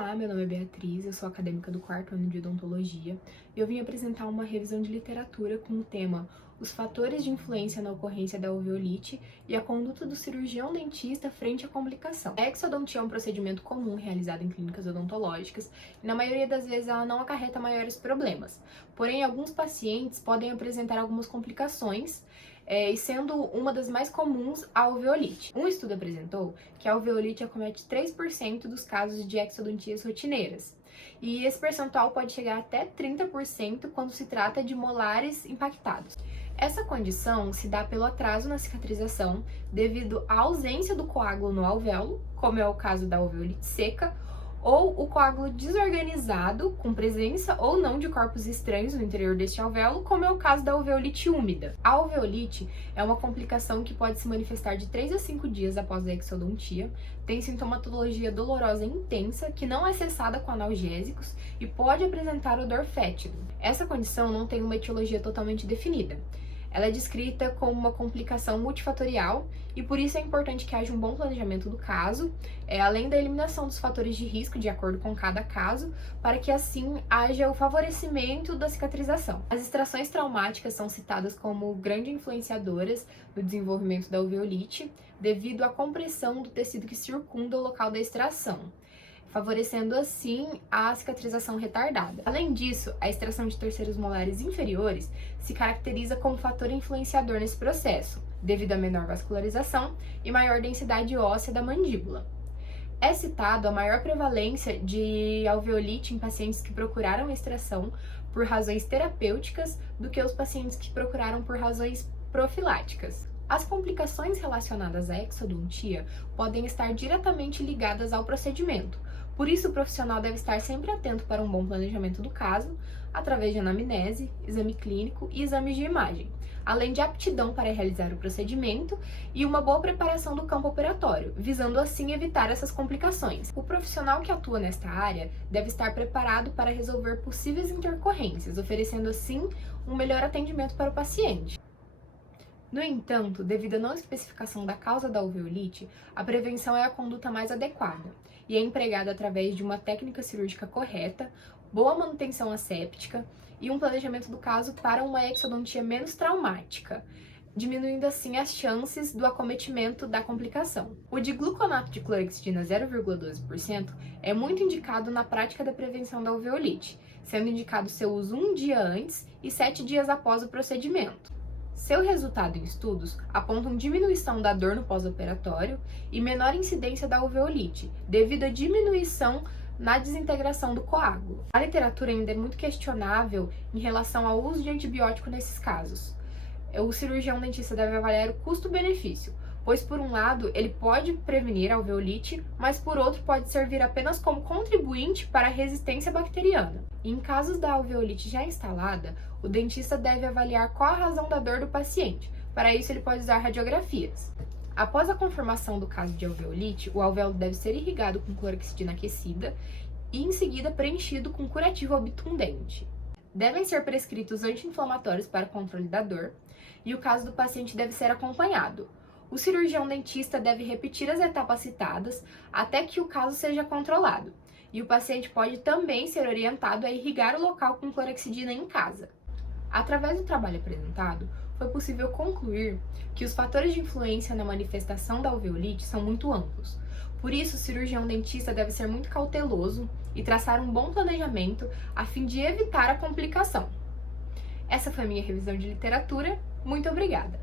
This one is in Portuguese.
Olá, meu nome é Beatriz, eu sou acadêmica do 4º ano de odontologia e eu vim apresentar uma revisão de literatura com o tema Os fatores de influência na ocorrência da alveolite e a conduta do cirurgião dentista frente à complicação. A exodontia é um procedimento comum realizado em clínicas odontológicas e na maioria das vezes ela não acarreta maiores problemas. Porém, alguns pacientes podem apresentar algumas complicações, e sendo uma das mais comuns a alveolite. Um estudo apresentou que a alveolite acomete 3% dos casos de exodontias rotineiras, e esse percentual pode chegar até 30% quando se trata de molares impactados. Essa condição se dá pelo atraso na cicatrização devido à ausência do coágulo no alvéolo, como é o caso da alveolite seca, ou o coágulo desorganizado, com presença ou não de corpos estranhos no interior deste alvéolo, como é o caso da alveolite úmida. A alveolite é uma complicação que pode se manifestar de 3 a 5 dias após a exodontia, tem sintomatologia dolorosa intensa, que não é cessada com analgésicos e pode apresentar odor fétido. Essa condição não tem uma etiologia totalmente definida. Ela é descrita como uma complicação multifatorial e por isso é importante que haja um bom planejamento do caso, além da eliminação dos fatores de risco de acordo com cada caso, para que assim haja o favorecimento da cicatrização. As extrações traumáticas são citadas como grandes influenciadoras no desenvolvimento da alveolite, devido à compressão do tecido que circunda o local da extração, favorecendo assim a cicatrização retardada. Além disso, a extração de terceiros molares inferiores se caracteriza como fator influenciador nesse processo, devido à menor vascularização e maior densidade óssea da mandíbula. É citado a maior prevalência de alveolite em pacientes que procuraram extração por razões terapêuticas do que os pacientes que procuraram por razões profiláticas. As complicações relacionadas à exodontia podem estar diretamente ligadas ao procedimento. Por isso, o profissional deve estar sempre atento para um bom planejamento do caso, através de anamnese, exame clínico e exames de imagem, além de aptidão para realizar o procedimento e uma boa preparação do campo operatório, visando assim evitar essas complicações. O profissional que atua nesta área deve estar preparado para resolver possíveis intercorrências, oferecendo assim um melhor atendimento para o paciente. No entanto, devido à não especificação da causa da alveolite, a prevenção é a conduta mais adequada e é empregada através de uma técnica cirúrgica correta, boa manutenção asséptica e um planejamento do caso para uma exodontia menos traumática, diminuindo assim as chances do acometimento da complicação. O digluconato de clorexidina 0,12% é muito indicado na prática da prevenção da alveolite, sendo indicado seu uso 1 dia antes e 7 dias após o procedimento. Seu resultado em estudos apontam diminuição da dor no pós-operatório e menor incidência da alveolite, devido à diminuição na desintegração do coágulo. A literatura ainda é muito questionável em relação ao uso de antibiótico nesses casos. O cirurgião dentista deve avaliar o custo-benefício, pois por um lado ele pode prevenir a alveolite, mas por outro pode servir apenas como contribuinte para a resistência bacteriana. Em casos da alveolite já instalada, o dentista deve avaliar qual a razão da dor do paciente. Para isso ele pode usar radiografias. Após a confirmação do caso de alveolite, o alvéolo deve ser irrigado com clorexidina aquecida e em seguida preenchido com curativo obtundente. Devem ser prescritos anti-inflamatórios para controle da dor e o caso do paciente deve ser acompanhado. O cirurgião dentista deve repetir as etapas citadas até que o caso seja controlado, e o paciente pode também ser orientado a irrigar o local com clorexidina em casa. Através do trabalho apresentado, foi possível concluir que os fatores de influência na manifestação da alveolite são muito amplos. Por isso, o cirurgião dentista deve ser muito cauteloso e traçar um bom planejamento a fim de evitar a complicação. Essa foi a minha revisão de literatura. Muito obrigada!